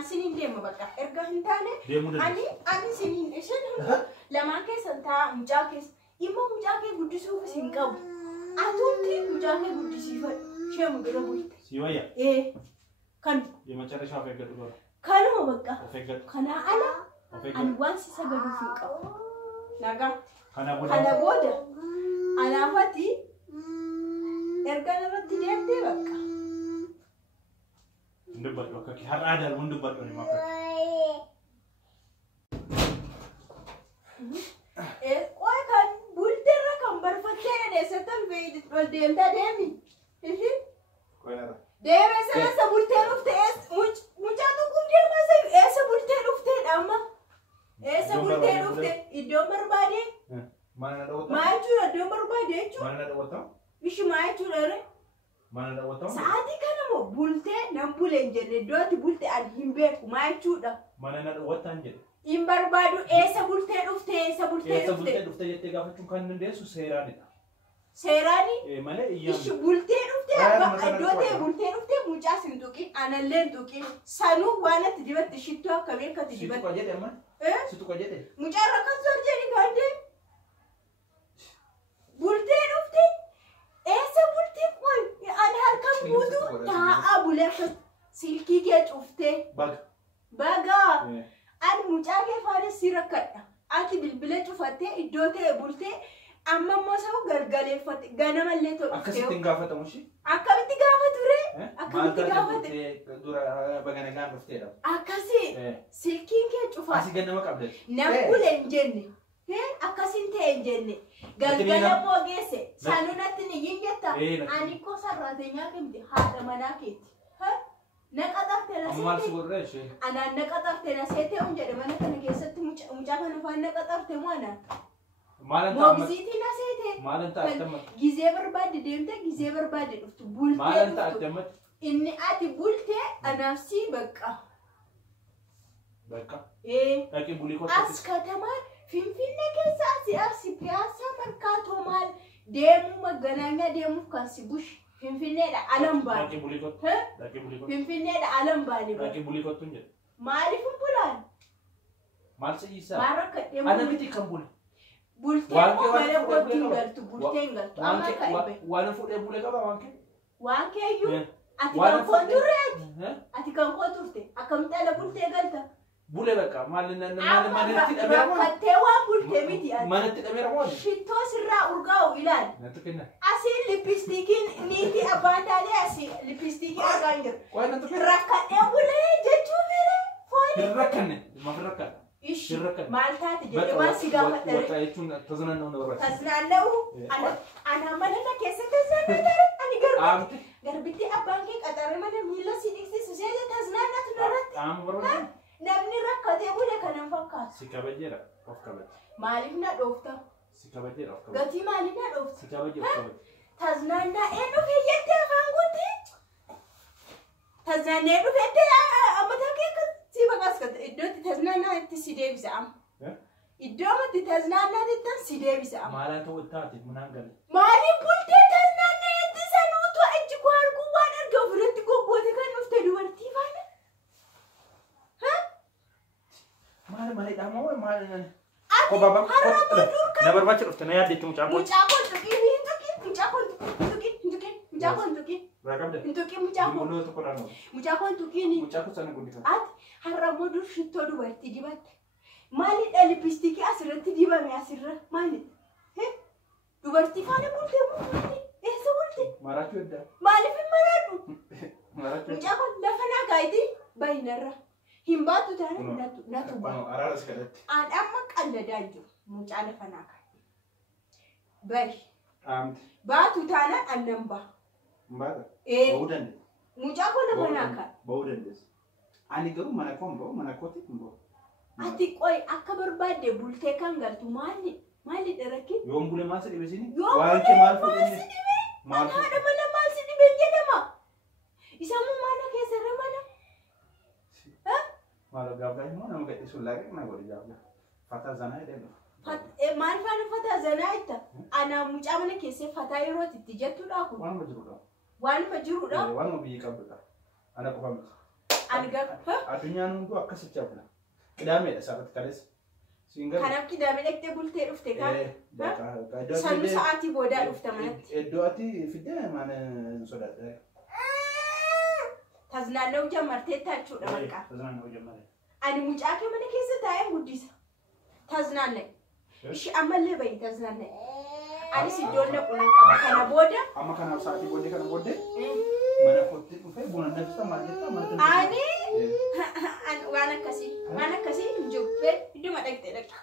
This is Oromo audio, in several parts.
Asinin deema bakka erga hin taane ani sinin ishin lamaan keessan taa mucaa keessa immoo mucaa kee guddisuuf hin qabu atumti mucaa kee guddisiifadhu shee mudura bulte si wayya kan የመጨረሻ ፈገዱ ነው kanuma bakka ፈገዱ kana ala ani waan si sagaluuf hin qabu naga kana booda anaafati erga narratti deemtee bakka ndubadho kaki har adal ndubadho ni makka qoy kan bulterra kan barfattee deessatan beeyit ol deemta deemi qoy nara deeme sana bultee dhufte mucaa tuqum deema sa eessa bultee dhufte dhamma eessa bultee dhufte iddoo barbaade mana dhawata maachuudha iddoo barbaade jechuudha mana dhawata ishi maachuudha re mana dhawata sa'aatii kana moo bultee nan buleen jenne iddooti bulte ani hin beeku maachuudha mana dhawata jedhe in barbaadu eessa bultee dhufte jettee gaafachuun kan dandeessu seeraanidha seeraani malee ishi bultee dhufte iddootee bultee dhufte mucaa sin tuqin analleen tuqin sanuu waan ati dibatti shittoo akkamii akkati dibatti situ jedhe amma situ jedhe mucaa rakkan sor jedhi gaadde bultee dhufte eessa bultee qoy an halkan buutu taa'a bulee akkas silkii kee cuftee baga an mucaa kee faana si rakkadha ati bilbila cufattee iddoo ta'e bultee amma immoo sabu gargaleeffate ganamallee ta'u akkasitti gaafatamu shi akkamitti gaafatu re akkamitti gaafate dura bagana gaan dhufteedha akkasi silkiin kee cufa asi ganama qabde namule hin jenne akkasin ta'e hin jenne galgala moo geesse sanunatti ni yingetta ani ko sarrateenyaa kemte haadha manaa keeti naqaxarte na ammal sugureeshe anaan naqaxarte na seete on jedhe mana kana keessatti mucaa kana faan naqaxarte moo anaan Moግዚiti na seete maalanta attamat gizee barbaade deemte gizee barbaade dhuftu bultee maalanta attamat inni ati bultee anaafsi bakka dhaqi bulii kotta as katamaan finfinne keessa asi piyaasa markaatoo maal deemu maganaanya deemuuf kan si bush finfinneedha alam baane dhaqi bulii kotta finfinneedha alam baane dhaqi bulii kottu jedhe maaliif bulaan maal siisa maarakka deemu ana miti kan bule bultee bale kotti galtu bultee galtu amma kaibe waan fuudhee bule qaba waan keeyyuu ati kan koturre ati kan koturte akkamti ala bultee galta bule bakka manatti dhabera moo kattee waan bultee miti ati manatti dhabera moo shittoo sirraa urgaa'u ilaal natti kenna asiin lipistikiin niiti abbaan taalee asii lipistikii argaan jiru rakkadhee bulee jechuu fire fooni hin rakkanne maaf rakkanne ishi maal taate jedhee waan si gaafadhe wata jechuun tasnaanna'u ana mana keessatti tasnaanna'u ani garbitti abbaan kee qaxaree mana miila si dhiqsisu seete tasnaannatu narratti namni rakkatee bule kanan fakkaatu si kabajeera of kabaje maaliif na dhoofta si kabajeera of kabaje gatii maaliif na dhoofta si kabaje of kabaje tasnaanna'ee dhufee jettee afaan guutii tasnaanna'ee dhufee ammataa kee si baqaskata iddootti tasnaannaa itti si deebisa amma iddoo matti tasnaannaa ittan si deebisa amma maalaan ta'u taate munaan gale maaliif bultee tasnaannaa itti sanuutu achi arguu waan arga ofirratti goggoote kan dhufte dubartii faana malee dhaamoo maal Baba, na barbaacha dhufte na yaadde mucaa kun. Mucaa kun mucaa kun sana guddisa. Ati har'a moodu shittoo dubartii dibatte. Maalidha lipistiki asirratti dibame asirra maali? Dubartii faana bultee maali? Eessa bulte? Maraachuu edda. Maaliif hin maraadhu? Maraachuu. Mucaa kun lafa naagaayiti baay'inarra. Himbaatu taane natu ba'a. Araaras kadhatti. Aan amma qalladaa jiru mucaa lafa naagaay. Bari. Baatu taane annan ba'a. Baata. Ba'uu dandeenya. Mucaa kun lafa naagaay. Ba'uu dandeessa. Ani garuu mana koon ba'u mana kooti hin ba'u. Ati qoy akka barbaadde bultee kan galtu maali dheerakki? Yoom bule maal si dhibe sini? Waan kee maal fuudhee? Maal haadha mana maal si dhibe jedhama? Isa mu mana keessarra mana? Maal gaafgaa immoo nama gadhiisuun laaqee na godhi gaafgaa. Fataa zanaa jedhama. Maal faana fataa zanaa itta? Ana mucaa mana keessee fataa yeroo itti jettuudha kun. Waanuma jirudha. Waanuma jirudha? Waanuma biyyi qabdudha. Ana qofa miti. Addunyaan hunduu akkasitti abula. Qidaameedha sabati kaleessa. Kanaaf qidaamee dhaqxee bultee dhufte kaa? Sannu sa'aatii boodaa dhufta manatti. Iddoo ati fiddee mana sodaadha. Taznaanna'uu jammarteetta jechuudha maqaa. Taznaanna'uu jammaree. Ani mucaa kee mana keessa taa'ee guddisa. Taznaanna'e. Ishii ammallee bayi taznaanna'e. Anis iddoon naqunan qaba kana booda. Amma kanaaf sa'aatii booddee kana booddee. Mana kootti dhufee buna danfisa maal jettaa mana danfisa. Ani waan akkasii hin jiru. Idduma dhaqxee dhaqxa.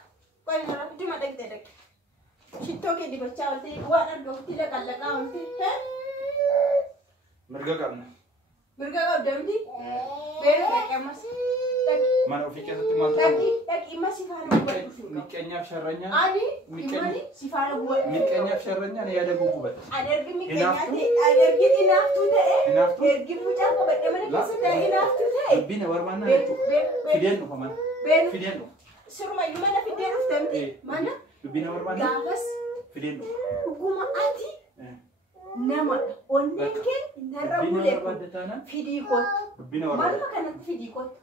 Idduma dhaqxee dhaqxa. Shittoo kee dibachaa ooltee waan argamutti laqallaqaa ooltee. Mirga qabna. Mirga qabdamti. Beera dhaqee ammas. Mana ofii keessatti maaltu qabu? Dhaqii imma si faana gubadhu. Miqqeenyaaf sharranyaan. Ani imani si faana gubadhu. Miqqeenyaaf sharranyaan yaada gugubata. Ani ergi miqqeenyaati. Ani ergi inaaftuu ta'e. Ergi mucaa qabadhe mana keessa ta'e inaaftuu ta'e. Dubbina barbaannaa jechuudha. Fideen dhufa mana. Fideen dhufa. Sirumayyuu mana fideen dhuftamti. Mana. Dubbina barbaannaa. Gaafas. Fideen dhufa. Dhuguma ati. Nama onneen kee narra bulee fidii kootu. Maaluma kanatti fidii kootu.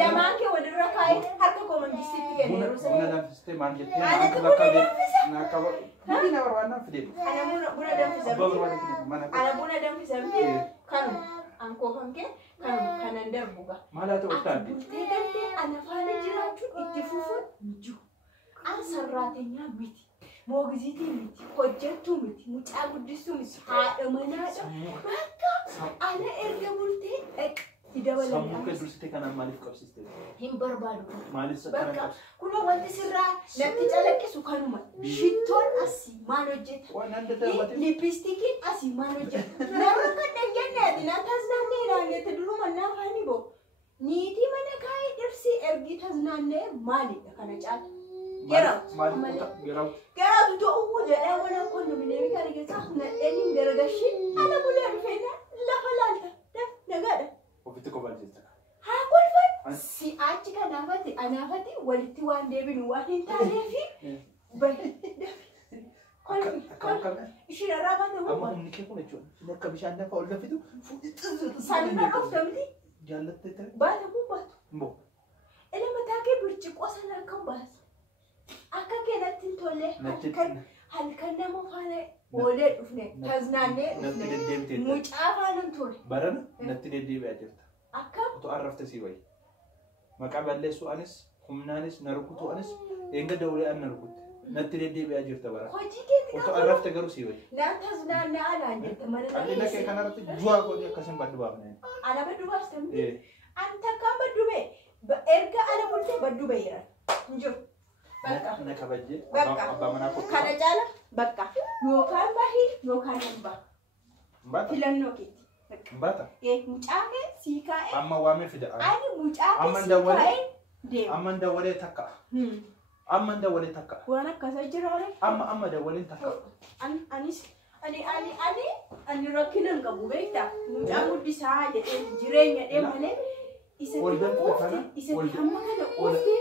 Lamaan kee walirra kaa'ee harka koo mangistiitti kenneeru sana. Buna danfistee maal jettee naannoo bakka naannoo dubbina barbaannaa fidee dhufa. Ana buna danfisamte. Ana buna danfisamte kanuma ankoo kan kee kanuma kanan darbuga. Maal haa ta'u taate? Bultee galtee ana faana jiraachuun itti fufuun hin jiru. An sarraatenyaa miti. Moogiziitii miti, hojjettuu miti, mucaa guddistuu miti, haadha manaadha. Bakka ana erga bultee itti dabalata. Sammuu kee dursitee kanaan maaliif qabsiistee? Hin barbaadu. Maaliif bakka kunoo wanti sirraa natti calaqqisu kanuma. Shittoon asii maal hojjeta? Lipistikiin asii maal hojjeta? Nama kan dhaggenneeti na tasnaannee ilaallete duruma naa faani boo. Niitii mana kaayee dhirsii ergi tasnaannee maalidha kana caala? Gerau tu uwu jadi awalnya kau nominasi kali kita nak ending garagashi, ada boleh rufena, lafalanta, dah, negara. Oh itu kau baca tak? Ha, kau faham? Si aci kan anafati, waliti wan David wahin talefi, baik. Kau, istilah apa tu? Kamu nikah kau lecu, nak kabishan dah kau dah itu, sana nak tamdi? Jalan tetap. Batu buat. Bo. Elah mata ke bercik sana kau bahas. Akka keenatti tolle halkan nama faana oolee dhufne taznaannee dhufne mucaa faana ture. Barana natti deddeebi'aa jirta. Akkam? Otoo arrafte sii wayi. Maqaa balleessuu anis humnaanis na rukutu anis eenga dawlee an na rukutte. Natti deddeebi'aa jirta bara. Hojii keetti otoo arrafte garuu sii wayi. Naan taznaannee alaan jette mana na Adina kee kanarratti du'aa kooti akkasiin baddu baafne. Ana baddu baastamti? Anta kan baddu bee erga ana bultee baddu beeyiran. Injiru. Bakka. Na kabajje. Bakka. Abbaa manaa kootu. Kana jaala bakka. Yookaan bahii yookaan hambaa. Mbata. Filannoo keetti. Mbata. Mucaa kee sii kaa'ee. Amma waamee fida. Ani mucaa kee sii kaa'ee deema. Amma dawalee takka. Amma dawalee takka. Waan akkasa jiraare. Amma dawalee takka. Ani rakkinan qabu beektaa. Mucaa guddisaa jedhee jireenya deemalee. Isa hamma kana oofte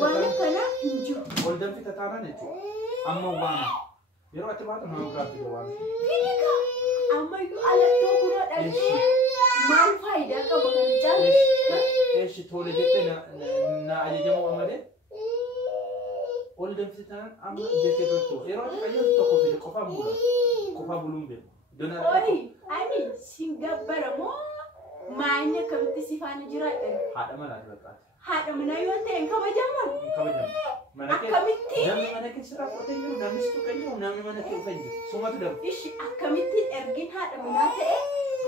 waan kana hin jiru. Ol danfita taanaan jechuudha. Amma waan yeroo ati baatu nama biraatti waan. Fiiga ammayyuu alattoo gurra dhaltee maal faayidaa qaba kana jaalladhu. Eeshi tole jettee na ajajamu amalee. Ol danfita taanaan amma jettee tokko yeroo ati fayyadu tokko fide qofaa bula. Qofaa buluun beeku. Oi ani singabbara moo maanya kamitti si faana jiraadha. Haadha manaa jiraadha. Haadha manaa yoo ta'e kabajaman. Akkamitti? Namni mana keessa raaffatee jiru namni tuqee jiru namni mana keessa jiru sumatu darbu. Ishi akkamitti ergin haadha manaa ta'e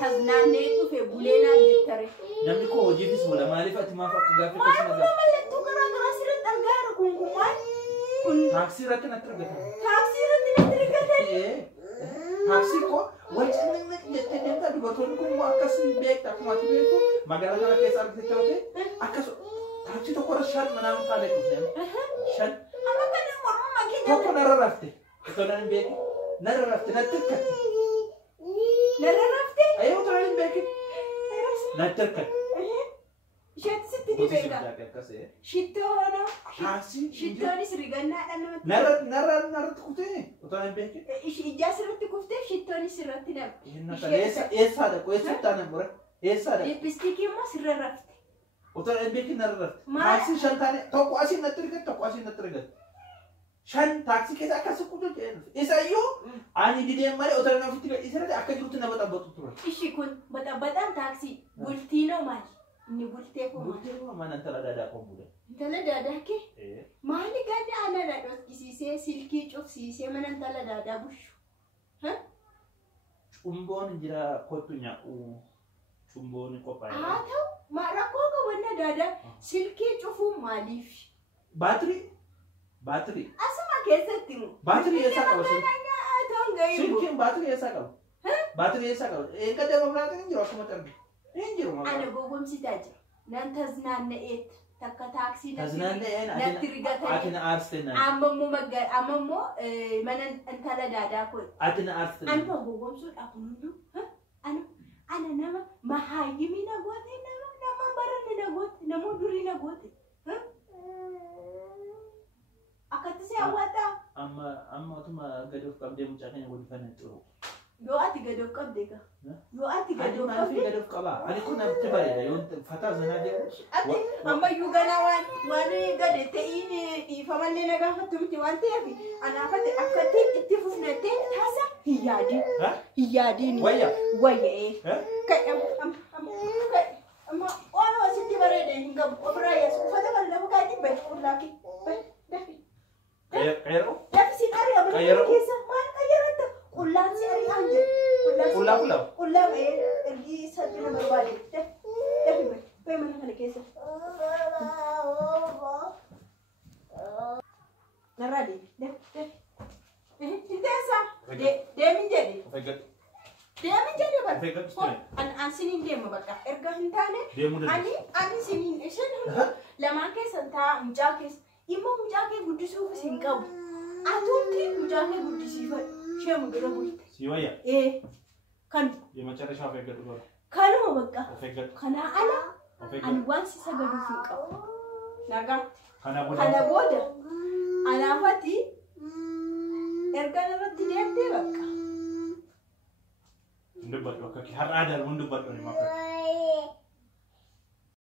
taznaannee dhufe buleenaan jettare. Namni koo hojiifis wala maaliif ati maaf akka gaaffii keessa nagaa? Maal mallattoo garaa sirriitti argaa jiru kun maal? Kun taaksii irratti natti argatan. Taaksii irratti natti argatan. Taaksii koo wanti jettee deemtaa dubartoonni kun akkas beekta akkuma ati beektu magaalaa kana keessa argite ta'ute akkas taaksii tokko irra shan manaa taalee dhufne shan. Amma kana morma makiina. Tokko narra rafte otoo nan beekin narra rafte natti hirkatte. Narra rafte? Ayyoo otoo nan beekin natti hirkatte. Isheetti sitti ni beeka. Shittoona. Shittoonis rigannaadhaan namatti. Narratti kutee otoo nan beekin. Ijaa sirriitti kuftee shittoonis sirratti nama. Eessaadha? Eessatti aanan mura? Eessaadha? Lipistiikii immoo sirra rafte. Oto beekin narratti. Taaksii shan taane tokko asiin natti rigat tokko asiin natti rigat. Shan taaksii keessa akkas kutu jedhu. Isayyuu ani dideen malee oto nama ofitti gadhiisirratti akka jirutti nama xabbatu ture. Ishi kun baxabaxaan taaksii bultiinoo maali? Inni bultee kun maali? Bultee kun mana intala daadaa qabuudha. Intala daadaa kee? Maali gadi aanaa dhoskisiisee silkii cufsiisee mana intala daadaa bushu? Cumboon jira kottu nyaa'u. Cumboon qophaa'e. Haa ta'u rakkoo qabanna daadaa silkii cufuun maaliif? Baatirii. Asuma keessatti mu. Baatirii eessaa qaba silkiin? Silkiin baatirii eessaa qaba? Baatirii eessaa qaba? Eega deema biraatiin hin jiru akkuma tarbi. Hin jiru maqaa. Ana gowwomsitaa jira. Nan taznaanna'eet takka taaksii natti rigatanii. Ati na aarsite naan. Amma immoo mana intala daadaa koy. Ati na aarsite naan. Anuma gowwomsuudhaaf hunduu. Ana nama mahaayimii na goote nama baranne na goote nama durii na goote. Akkatti si hawwataa? Amma otuma gadi of qabdee mucaa keenya godhifannee xuru. Yoo ati gadi of qabdee gaa? Yoo ati gadi of qabdee? Ani gadi of qabaa. Ani kun natti bareeda yoo fataa zanaa deemu. Ati ammayyuu ganaa waan gadi ta'iin dhiifamallee na gaafattu miti waan ta'eef anaafate akkatti itti fufnattee tasa hin yaadiin. Hin yaadiin. Wayya'ee. Amma waan wasitti bareeda hin qabu ofirraa yeessu uffata kan lafa kaayatti bahe qullaaqee. Qayyaroo? Lafi si ari'a mana keessa maal qayyaratta? Qullaan si ari'aan jedhu. Qullaa ba'ee ergi sadii nama barbaade. Dafi bahe mana kana keessa. Narraa deemi. Hin teessaa? Deemin jedhe. Deemin jedhe bakka. An siniin deema bakka. Erga hin taane ani siniin isheen lamaan keessan ta'a mucaa keessa. Immoo mucaa kee guddisuufis hin qabu. Atuutti mucaa kee guddisiifadhu. Ishee mudura bulte. Si wayya? Kan. Yeemacharra of eeggatu bara. Kanuma bakka. Of eeggatu. Kanaa ala ani waan si sagaduuf hin qabu. Nagaa. Kana booda anaafati erga narratti deemtee bakka. Hundubadhu akka har'aa darbu hundubadhu ni makka.